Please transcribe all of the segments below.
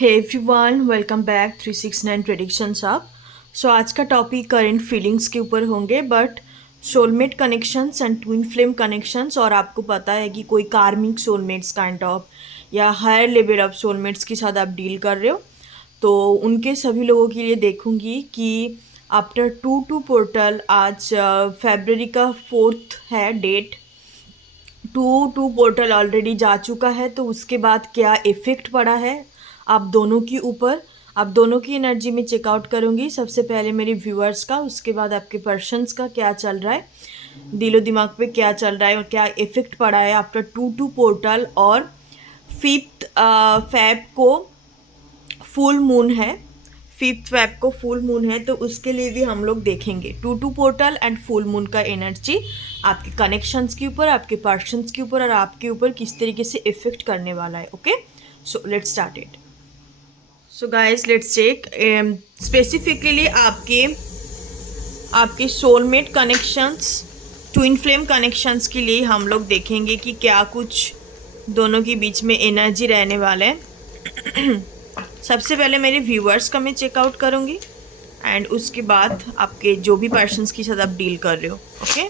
हे everyone, welcome back 369 predictions आप। So आज का टॉपिक करंट फीलिंग्स के ऊपर होंगे, but soulmate connections and twin flame connections. और आपको पता है कि कोई कार्मिक सोलमेट्स काइंड ऑफ या हायर लेवल ऑफ सोलमेट्स के साथ आप डील कर रहे हो, तो उनके सभी लोगों के लिए देखूंगी कि आफ्टर टू पोर्टल आज फेबररी का 4th है डेट। टू पोर्टल ऑलरेडी जा चुका है, तो उसके बाद क्या इफ़ेक्ट पड़ा है आप दोनों के ऊपर, आप दोनों की एनर्जी में चेकआउट करूँगी। सबसे पहले मेरे व्यूअर्स का, उसके बाद आपके पर्सन्स का क्या चल रहा है, दिलो दिमाग पे क्या चल रहा है और क्या इफ़ेक्ट पड़ा है आफ्टर टू पोर्टल। और 5th फेब को फुल मून है, 5th फेब को फुल मून है, तो उसके लिए भी हम लोग देखेंगे two portal and full moon का एनर्जी आपके कनेक्शंस के ऊपर, आपके पर्सन्स के ऊपर और आपके ऊपर किस तरीके से इफेक्ट करने वाला है। Okay, so let's start it. So guys, let's check specifically आपके आपके soulmate connections, twin flame connections के लिए हम लोग देखेंगे कि क्या कुछ दोनों के बीच में एनर्जी रहने वाला है। सबसे पहले मेरे व्यूअर्स का मैं चेकआउट करूँगी एंड उसके बाद आपके जो भी पर्सन्स के साथ आप डील कर रहे हो। ओके,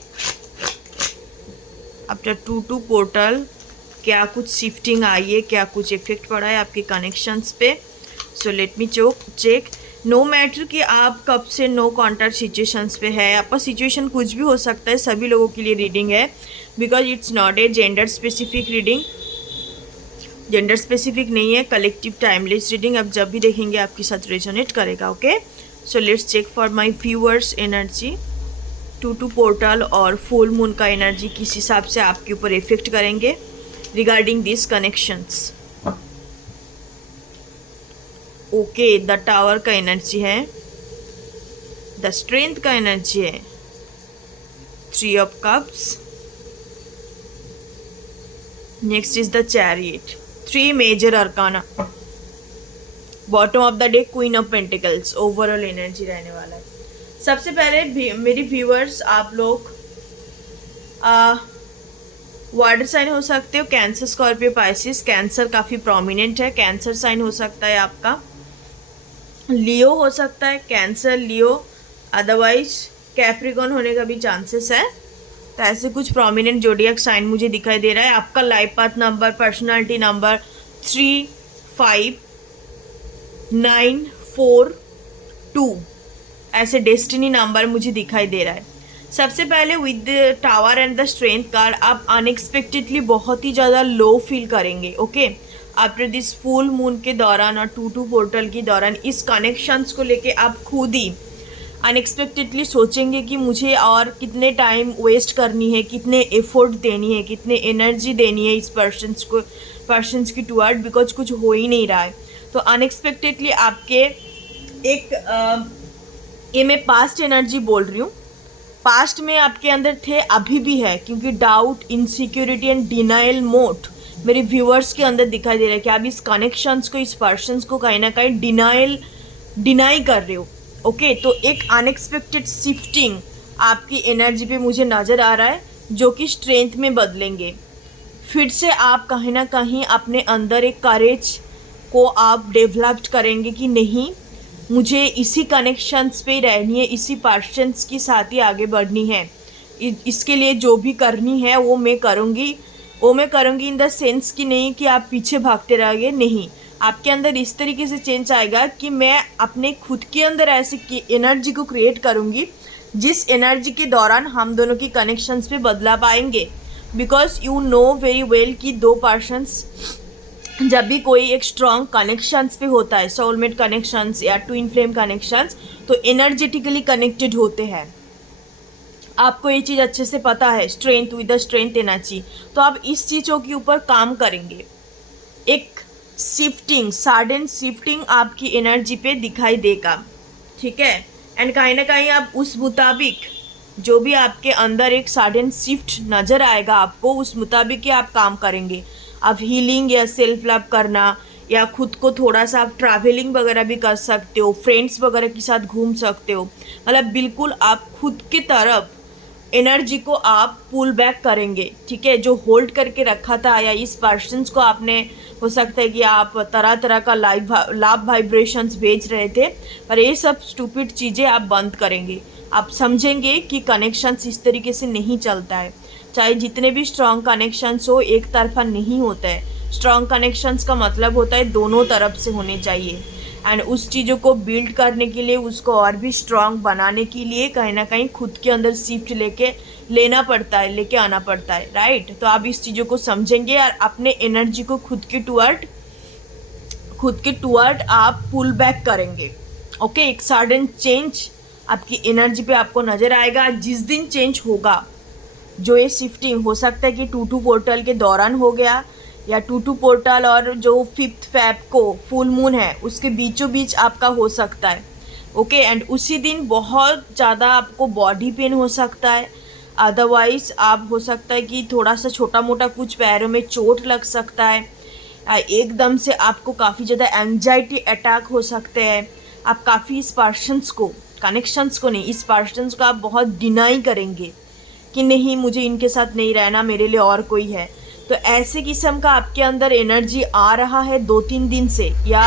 आफ्टर टू पोर्टल क्या कुछ शिफ्टिंग आई है, क्या कुछ इफेक्ट पड़ा है आपके कनेक्शंस पे। So let me check. No matter कि आप कब से नो कॉन्टैक्ट सिचुएशंस पे है, आपका सिचुएशन कुछ भी हो सकता है, सभी लोगों के लिए रीडिंग है, because it's not a gender specific reading, gender specific नहीं है, कलेक्टिव टाइमलेस रीडिंग। आप जब भी देखेंगे आपके साथ रेजोनेट करेगा। Okay, so let's check for my viewers energy. Two portal और फुल मून का एनर्जी किस हिसाब से आपके ऊपर इफेक्ट करेंगे regarding this connections. Okay, the tower का एनर्जी है, द स्ट्रेंथ का एनर्जी है, 3 of cups, next is the chariot, 3 major arcana, bottom of the day queen of pentacles. Overall energy रहने वाला है। सबसे पहले मेरी व्यूअर्स, आप लोग वाटर साइन हो सकते हो, कैंसर, स्कॉर्पियो, पाइसिस। कैंसर काफ़ी प्रोमिनेंट है, कैंसर साइन हो सकता है आपका, लियो हो सकता है, कैंसर, लियो, अदरवाइज कैप्रिकॉन होने का भी चांसेस है। तो ऐसे कुछ प्रोमिनेंट जोडियक साइन मुझे दिखाई दे रहा है। आपका life path number, personality number 3, 5, 9, 4, 2, ऐसे डेस्टिनी नंबर मुझे दिखाई दे रहा है। सबसे पहले with the tower and the strength card आप अनएक्सपेक्टेडली बहुत ही ज़्यादा लो फील करेंगे। Okay, after this full moon के दौरान और टू पोर्टल के दौरान इस कनेक्शंस को लेके आप खुद ही अनएक्सपेक्टेडली सोचेंगे कि मुझे और कितने टाइम वेस्ट करनी है, कितने एफर्ट देनी है, कितने एनर्जी देनी है इस पर्सन्स की टुवर्ड, बिकॉज कुछ हो ही नहीं रहा है। तो अनएक्सपेक्टेडली आपके ये मैं पास्ट एनर्जी बोल रही हूँ, पास्ट में आपके अंदर थे, अभी भी है, क्योंकि doubt, insecurity and denial mode मेरे व्यूअर्स के अंदर दिखाई दे रहा है कि आप इस कनेक्शंस को, इस पर्सन्स को कहीं ना कहीं डिनाई कर रहे हो। ओके, तो एक अनएक्सपेक्टेड शिफ्टिंग आपकी एनर्जी पे मुझे नज़र आ रहा है, जो कि स्ट्रेंथ में बदलेंगे। फिर से आप कहीं ना कहीं अपने अंदर एक करेज को आप डेवलप करेंगे कि नहीं, मुझे इसी कनेक्शंस पे रहनी है, इसी पर्सन्स के साथ ही आगे बढ़नी है, इसके लिए जो भी करनी है वो मैं करूँगी इन द सेंस कि नहीं कि आप पीछे भागते रहोगे, नहीं, आपके अंदर इस तरीके से चेंज आएगा कि मैं अपने खुद के अंदर ऐसी एनर्जी को क्रिएट करूँगी जिस एनर्जी के दौरान हम दोनों की कनेक्शंस पे बदलाव आएंगे। Because you know very well कि दो पर्सन्स जब भी कोई एक स्ट्रॉन्ग कनेक्शंस पे होता है, सोलमेट कनेक्शंस या ट्विन फ्लेम कनेक्शंस, तो एनर्जेटिकली कनेक्टेड होते हैं। आपको ये चीज़ अच्छे से पता है, strength with the strength energy. तो आप इस चीज़ों के ऊपर काम करेंगे। एक शिफ्टिंग, सडन शिफ्टिंग आपकी एनर्जी पे दिखाई देगा, ठीक है। एंड कहीं ना कहीं आप उस मुताबिक जो भी आपके अंदर एक सडन शिफ्ट नज़र आएगा आपको, उस मुताबिक ही आप काम करेंगे। आप हीलिंग या सेल्फ लव करना, या खुद को थोड़ा सा आप ट्रैवलिंग वगैरह भी कर सकते हो, फ्रेंड्स वगैरह के साथ घूम सकते हो, मतलब बिल्कुल आप खुद की तरफ एनर्जी को आप पुल बैक करेंगे, ठीक है। जो होल्ड करके रखा था या इस पर्सन्स को आपने, हो सकता है कि आप तरह तरह का लाभ वाइब्रेशंस भेज रहे थे, पर ये सब स्टूपिड चीज़ें आप बंद करेंगे। आप समझेंगे कि कनेक्शंस इस तरीके से नहीं चलता है। चाहे जितने भी स्ट्रॉन्ग कनेक्शंस हो, एक तरफा नहीं होता है। स्ट्रॉन्ग कनेक्शंस का मतलब होता है दोनों तरफ से होने चाहिए। एंड उस चीज़ों को बिल्ड करने के लिए, उसको और भी स्ट्रांग बनाने के लिए कहीं ना कहीं खुद के अंदर शिफ्ट लेके आना पड़ता है, राइट। तो आप इस चीज़ों को समझेंगे और अपने एनर्जी को खुद के टुवर्ड आप पुल बैक करेंगे। ओके, एक सडन चेंज आपकी एनर्जी पे आपको नज़र आएगा। जिस दिन चेंज होगा, जो ये शिफ्टिंग हो सकता है कि 2-2 पोर्टल के दौरान हो गया, या 2-2 पोर्टल और जो 5th फेब को फुल मून है उसके बीचों बीच आपका हो सकता है। ओके, एंड उसी दिन बहुत ज़्यादा आपको बॉडी पेन हो सकता है। अदरवाइज आप, हो सकता है कि थोड़ा सा छोटा मोटा कुछ पैरों में चोट लग सकता है। एकदम से आपको काफ़ी ज़्यादा एंजाइटी अटैक हो सकते हैं। आप काफ़ी इस पर्सन्स को, कनेक्शंस को नहीं, इस पर्सन्स को आप बहुत डिनाई करेंगे कि नहीं, मुझे इनके साथ नहीं रहना, मेरे लिए और कोई है। तो ऐसे किस्म का आपके अंदर एनर्जी आ रहा है 2-3 दिन से, या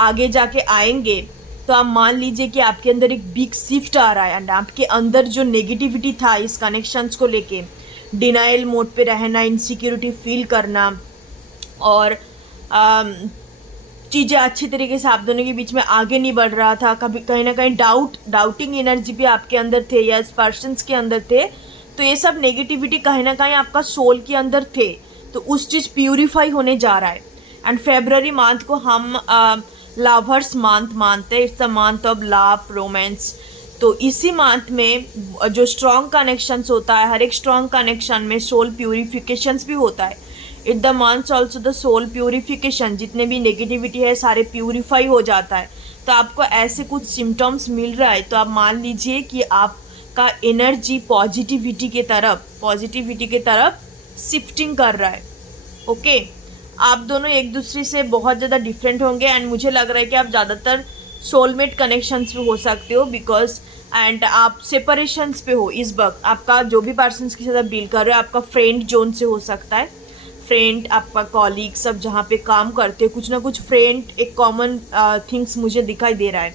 आगे जाके आएंगे, तो आप मान लीजिए कि आपके अंदर एक बिग शिफ्ट आ रहा है। एंड आपके अंदर जो नेगेटिविटी था इस कनेक्शंस को लेके, डिनाइल मोड पे रहना, इनसिक्योरिटी फील करना, और चीज़ें अच्छी तरीके से आप दोनों के बीच में आगे नहीं बढ़ रहा था, कभी कहीं ना कहीं डाउटिंग एनर्जी भी आपके अंदर थे या इस पर्सन्स के अंदर थे, तो ये सब नेगेटिविटी कहीं ना कहीं आपका सोल के अंदर थे, तो उस चीज़ प्यूरिफाई होने जा रहा है। एंड फेब्रवरी मंथ को हम लवर्स मंथ मानते हैं। It's the month of love, romance. तो इसी मंथ में जो स्ट्रॉन्ग कनेक्शंस होता है, हर एक स्ट्रॉन्ग कनेक्शन में सोल प्यूरिफिकेशंस भी होता है। It the month also the soul purification, जितने भी नेगेटिविटी है सारे प्यूरिफाई हो जाता है। तो आपको ऐसे कुछ सिम्टम्स मिल रहा है, तो आप मान लीजिए कि आपका एनर्जी पॉजिटिविटी के तरफ शिफ्टिंग कर रहा है। ओके, आप दोनों एक दूसरे से बहुत ज़्यादा डिफरेंट होंगे। एंड मुझे लग रहा है कि आप ज़्यादातर सोलमेट कनेक्शंस पे हो सकते हो, बिकॉज एंड आप सेपरेशंस पे हो इस वक्त। आपका जो भी पर्सन के साथ आप डील कर रहे हो, आपका फ्रेंड जोन से हो सकता है, फ्रेंड, आपका कॉलीग, सब जहाँ पे काम करते हो, कुछ ना कुछ फ्रेंड, एक कॉमन थिंग्स मुझे दिखाई दे रहा है,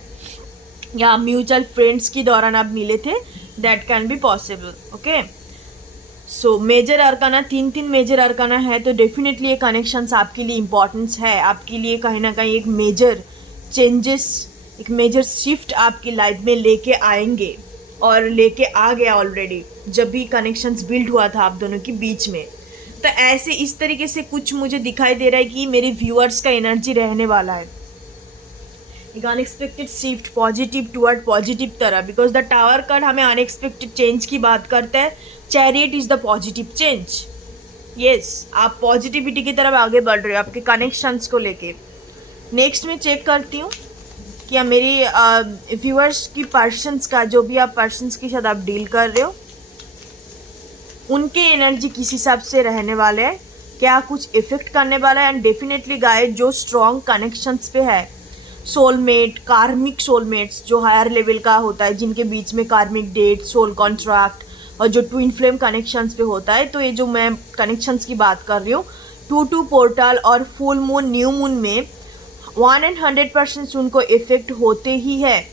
या म्यूचुअल फ्रेंड्स के दौरान आप मिले थे, that can be possible. Okay, so major arcana, 3 major arcana है, तो डेफिनेटली ये कनेक्शंस आपके लिए इम्पॉर्टेंस है, आपके लिए कहीं ना कहीं एक मेजर चेंजेस, एक मेजर शिफ्ट आपकी लाइफ में लेके आएंगे, और लेके आ गया ऑलरेडी जब भी कनेक्शंस बिल्ड हुआ था आप दोनों के बीच में। तो ऐसे इस तरीके से कुछ मुझे दिखाई दे रहा है कि मेरे व्यूअर्स का एनर्जी रहने वाला है, एक unexpected shift positive toward positive तरह, बिकॉज द टावर कार्ड हमें अनएक्सपेक्टेड चेंज की बात करता है। Chariot is the positive change. Yes, आप पॉजिटिविटी की तरफ आगे बढ़ रहे हो आपके कनेक्शंस को लेके। नेक्स्ट मैं चेक करती हूँ कि मेरी व्यूअर्स की पर्सन्स का, जो भी आप पर्सन्स के साथ आप डील कर रहे हो, उनके एनर्जी किस हिसाब से रहने वाले हैं, क्या कुछ इफेक्ट करने वाला है। एंड डेफिनेटली गाइस, जो स्ट्रॉन्ग कनेक्शंस पे है, सोलमेट, कार्मिक सोलमेट्स जो हायर लेवल का होता है, जिनके बीच में कार्मिक डेट, सोल कॉन्ट्रैक्ट, और जो ट्विन फ्लेम कनेक्शंस पे होता है, तो ये जो मैं कनेक्शंस की बात कर रही हूँ, 2-2 पोर्टल और फुल मून, न्यू मून में 100% उनको इफेक्ट होते ही है।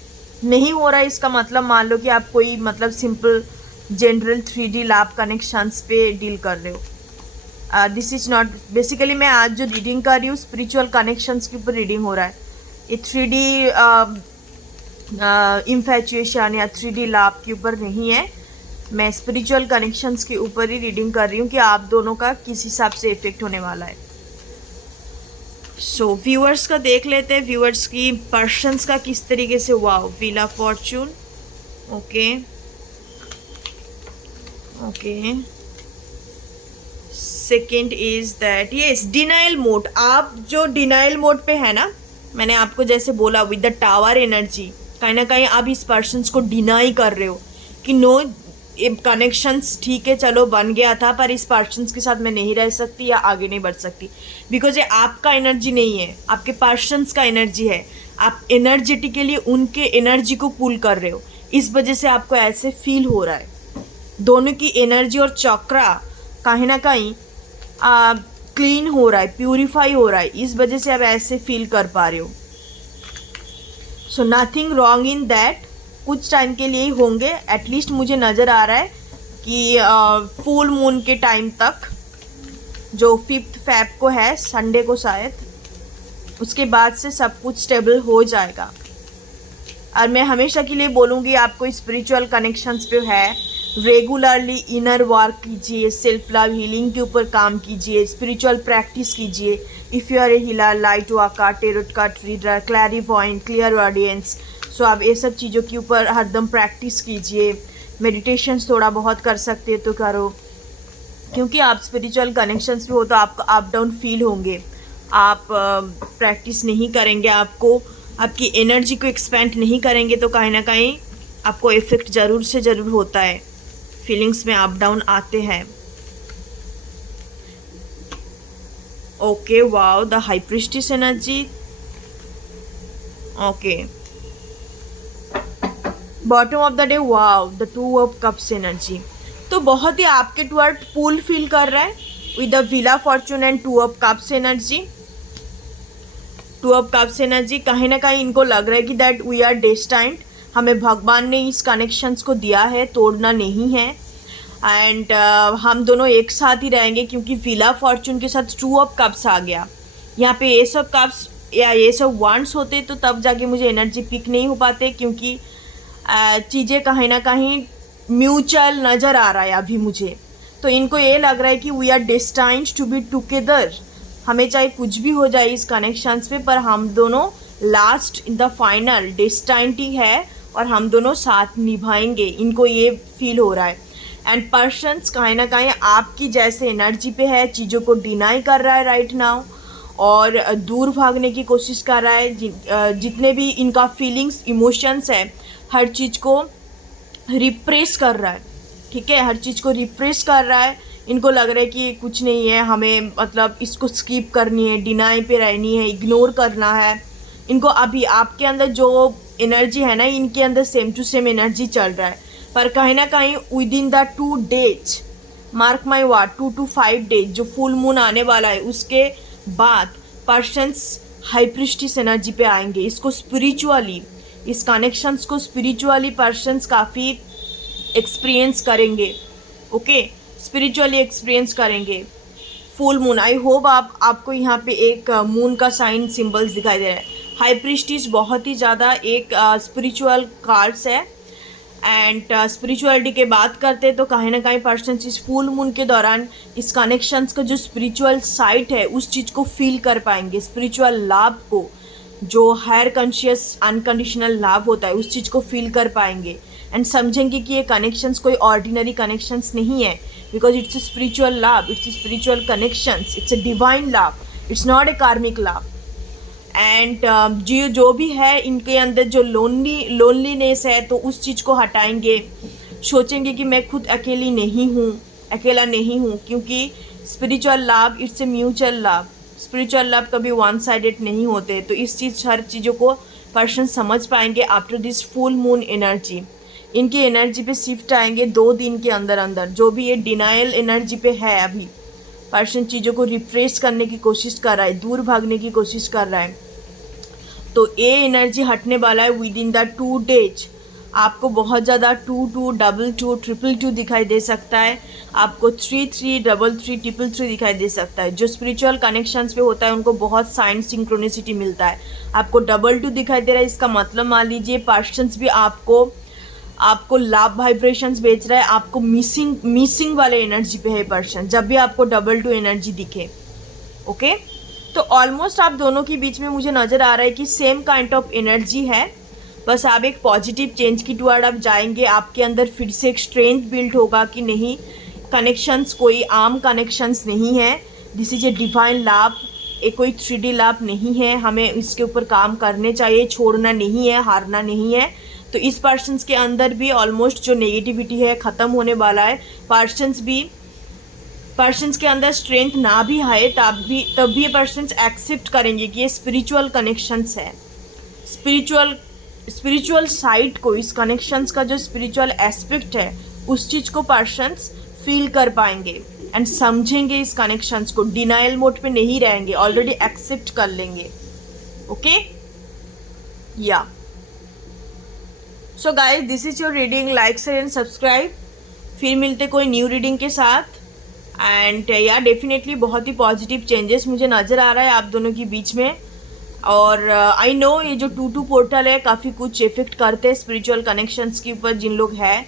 नहीं हो रहा है इसका मतलब, मान लो कि आप कोई मतलब simple general 3D lab connections पे डील कर रहे हो। दिस इज नॉट, बेसिकली मैं आज जो रीडिंग कर रही हूँ स्पिरिचुअल कनेक्शंस के ऊपर रीडिंग हो रहा है। ये 3D इन्फैचुएशन या 3D लैब के ऊपर नहीं है, मैं स्पिरिचुअल कनेक्शंस के ऊपर ही रीडिंग कर रही हूँ कि आप दोनों का किस हिसाब से इफेक्ट होने वाला है। सो व्यूअर्स का देख लेते हैं, व्यूअर्स की पर्सन्स का किस तरीके से। Wow, wheel of Fortune. Okay okay, second is that, yes, denial mode. आप जो डिनाइल मोड पे है ना, मैंने आपको जैसे बोला विद द टावर एनर्जी, कहीं ना कहीं आप इस पर्सन्स को डिनाई कर रहे हो कि नो, ये कनेक्शंस ठीक है, चलो बन गया था, पर इस पर्सन्स के साथ मैं नहीं रह सकती या आगे नहीं बढ़ सकती, बिकॉज ये आपका एनर्जी नहीं है, आपके पर्सन्स का एनर्जी है। आप एनर्जेटिकली उनके एनर्जी को पुल कर रहे हो, इस वजह से आपको ऐसे फील हो रहा है। दोनों की एनर्जी और चक्रा कहीं ना कहीं क्लीन हो रहा है, प्यूरिफाई हो रहा है, इस वजह से आप ऐसे फील कर पा रहे हो। So nothing wrong in that. कुछ टाइम के लिए ही होंगे, एटलीस्ट मुझे नज़र आ रहा है कि फुल मून के टाइम तक, जो 5 फेब को है, संडे को शायद, उसके बाद से सब कुछ स्टेबल हो जाएगा। और मैं हमेशा के लिए बोलूँगी आपको स्पिरिचुअल कनेक्शंस पे है, रेगुलरली इनर वर्क कीजिए, सेल्फ लव हीलिंग के ऊपर काम कीजिए, स्पिरिचुअल प्रैक्टिस कीजिए। If you are a healer, light worker, tarot card reader, clairvoyant, clairaudience, so आप ये सब चीज़ों के ऊपर हरदम प्रैक्टिस कीजिए। मेडिटेशंस थोड़ा बहुत कर सकते हो तो करो, क्योंकि आप स्पिरिचुअल कनेक्शंस पे हो तो आपको अप डाउन फील होंगे। आप प्रैक्टिस नहीं करेंगे, आपको आपकी एनर्जी को एक्सपेंड नहीं करेंगे तो कहीं ना कहीं आपको इफ़ेक्ट ज़रूर से ज़रूर होता है, फीलिंग्स में अप डाउन आते हैं। Okay, wow, the high priestess energy. Okay, bottom of the day, wow, the 2 of cups energy. तो बहुत ही आपके टुवर्ड पुल फील कर रहा है with the wheel of Fortune and 2 of cups energy. 2 of cups energy, कहीं ना कहीं इनको लग रहा है कि दैट वी आर डेस्टाइंड, हमें भगवान ने इस कनेक्शंस को दिया है, तोड़ना नहीं है। एंड हम दोनों एक साथ ही रहेंगे, क्योंकि व्हील ऑफ फॉर्चून के साथ 2 ऑफ कप्स आ गया। यहाँ पे एस ऑफ कप्स या एस ऑफ वांड्स होते तो तब जाके मुझे एनर्जी पिक नहीं हो पाते, क्योंकि चीज़ें कहीं ना कहीं म्यूचुअल नज़र आ रहा है अभी मुझे। तो इनको ये लग रहा है कि we are destined to be together, हमें चाहे कुछ भी हो जाए इस कनेक्शंस पे, पर हम दोनों last in the final destined ही है और हम दोनों साथ निभाएंगे, इनको ये फील हो रहा है। एंड पर्सन्स कहीं ना कहीं आपकी जैसे एनर्जी पे है, चीज़ों को डिनाई कर रहा है राइट नाउ, और दूर भागने की कोशिश कर रहा है। जितने भी इनका फीलिंग्स, इमोशंस है, हर चीज़ को रिप्रेस कर रहा है, ठीक है, हर चीज़ को रिप्रेस कर रहा है। इनको लग रहा है कि कुछ नहीं है, हमें मतलब इसको स्किप करनी है, डिनाई पे रहनी है, इग्नोर करना है। इनको अभी आपके अंदर जो एनर्जी है ना, इनके अंदर सेम टू सेम एनर्जी चल रहा है, पर कहीं ना कहीं with in the 2 days, mark my word, 2 to 5 days जो फुल मून आने वाला है, उसके बाद पर्सन्स हाई प्रीस्टिस एनर्जी पे आएंगे। इसको स्पिरिचुअली, इस कनेक्शंस को स्पिरिचुअली पर्सन्स काफ़ी एक्सपीरियंस करेंगे। ओके, स्पिरिचुअली एक्सपीरियंस करेंगे फुल मून। आई होप आपको यहाँ पे एक मून का साइन सिंबल्स दिखाई दे रहा है। हाई प्रीस्टिस बहुत ही ज़्यादा एक स्पिरिचुअल कार्ड्स है, एंड स्पिरिचुअलिटी के बात करते तो कहीं ना कहीं पर्सन इस फुल मून के दौरान इस कनेक्शंस का जो स्पिरिचुअल साइट है उस चीज़ को फील कर पाएंगे, स्पिरिचुअल लाभ को, जो हायर कॉन्शियस अनकंडीशनल लाभ होता है उस चीज़ को फील कर पाएंगे, एंड समझेंगे कि ये कनेक्शंस कोई ऑर्डिनरी कनेक्शंस नहीं है, बिकॉज इट्स ए स्पिरिचुअल लाभ, it's a spiritual connections, it's a divine लाभ, इट्स नॉट ए कार्मिक लाभ। एंड जो भी है इनके अंदर जो लोनलीनेस है, तो उस चीज़ को हटाएंगे, सोचेंगे कि मैं खुद अकेली नहीं हूँ, अकेला नहीं हूँ, क्योंकि स्पिरिचुअल लाभ इट्स ए म्यूचुअल लाभ, स्पिरिचुअल लाभ कभी वन साइडेड नहीं होते। तो इस चीज़, हर चीज़ों को पर्सन समझ पाएंगे after this full moon energy. इनकी एनर्जी पे शिफ्ट आएंगे 2 दिन के अंदर अंदर। जो भी ये डिनाइल एनर्जी पे है अभी, पर्सन चीज़ों को रिप्रेस करने की कोशिश कर रहा है, दूर भागने की कोशिश कर रहा है, तो ये एनर्जी हटने वाला है विद इन द 2 डेज। आपको बहुत ज़्यादा 2 2 2 2 2 2 दिखाई दे सकता है, आपको 3 3 3 3 3 3 दिखाई दे सकता है। जो स्पिरिचुअल कनेक्शंस पे होता है उनको बहुत साइन सिंक्रोनिसिटी मिलता है। आपको 2 2 दिखाई दे रहा है, इसका मतलब मान लीजिए पर्सन्स भी आपको लाभ वाइब्रेशंस बेच रहा है, आपको मिसिंग वाले एनर्जी पे है पर्सन, जब भी आपको 2 2 एनर्जी दिखे। ओके, तो ऑलमोस्ट आप दोनों के बीच में मुझे नज़र आ रहा है कि सेम काइंड ऑफ एनर्जी है, बस आप एक पॉजिटिव चेंज की टुवर्ड आप जाएंगे। आपके अंदर फिर से एक स्ट्रेंथ बिल्ड होगा कि नहीं, कनेक्शंस कोई आम कनेक्शंस नहीं है, दिस इज ए डिवाइन लाभ, एक कोई 3D लाभ नहीं है, हमें इसके ऊपर काम करने चाहिए, छोड़ना नहीं है, हारना नहीं है। तो इस पर्सन्स के अंदर भी ऑलमोस्ट जो नेगेटिविटी है ख़त्म होने वाला है। पर्सन्स के अंदर स्ट्रेंथ ना भी है तब भी ये पर्सन्स एक्सेप्ट करेंगे कि ये स्पिरिचुअल कनेक्शंस है, स्पिरिचुअल साइड को, इस कनेक्शंस का जो स्पिरिचुअल एस्पेक्ट है उस चीज़ को पर्सन्स फील कर पाएंगे एंड समझेंगे इस कनेक्शंस को, डिनाइल मोड पे नहीं रहेंगे, ऑलरेडी एक्सेप्ट कर लेंगे. ओके या so guys, this is your reading. Like share and subscribe. फिर मिलते कोई न्यू रीडिंग के साथ. एंड या डेफिनेटली बहुत ही पॉजिटिव चेंजेस मुझे नज़र आ रहा है आप दोनों के बीच में. और आई नो ये जो 2-2 पोर्टल है काफ़ी कुछ इफेक्ट करते हैं स्पिरिचुअल कनेक्शंस के ऊपर, जिन लोग हैं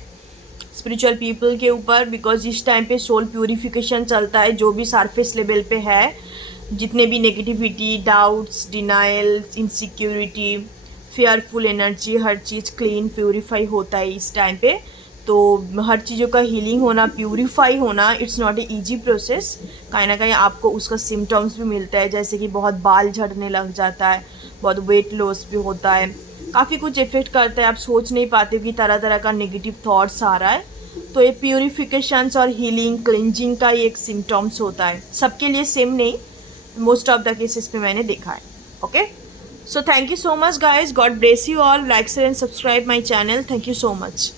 स्पिरिचुअल पीपल के ऊपर, बिकॉज इस टाइम पे सोल प्यूरिफिकेशन चलता है. जो भी सरफेस लेवल पे है, जितने भी negativity, doubts, denial, insecurity, fearful energy, हर चीज़ क्लीन प्यूरीफाई होता है इस टाइम पे. तो हर चीज़ों का हीलिंग होना, प्यूरीफाई होना, it's not a easy process. कहीं ना कहीं आपको उसका सिम्टम्स भी मिलता है, जैसे कि बहुत बाल झड़ने लग जाता है, बहुत वेट लॉस भी होता है, काफ़ी कुछ इफेक्ट करता है. आप सोच नहीं पाते कि तरह तरह का नेगेटिव थॉट्स आ रहा है. तो ये प्यूरिफिकेशंस और हीलिंग, क्लिंजिंग का ही एक सिम्टम्स होता है. सबके लिए सेम नहीं, मोस्ट ऑफ द केसेस पे मैंने देखा है. Okay, so thank you so much guys. God bless you all. Like share and subscribe my channel. Thank you so much.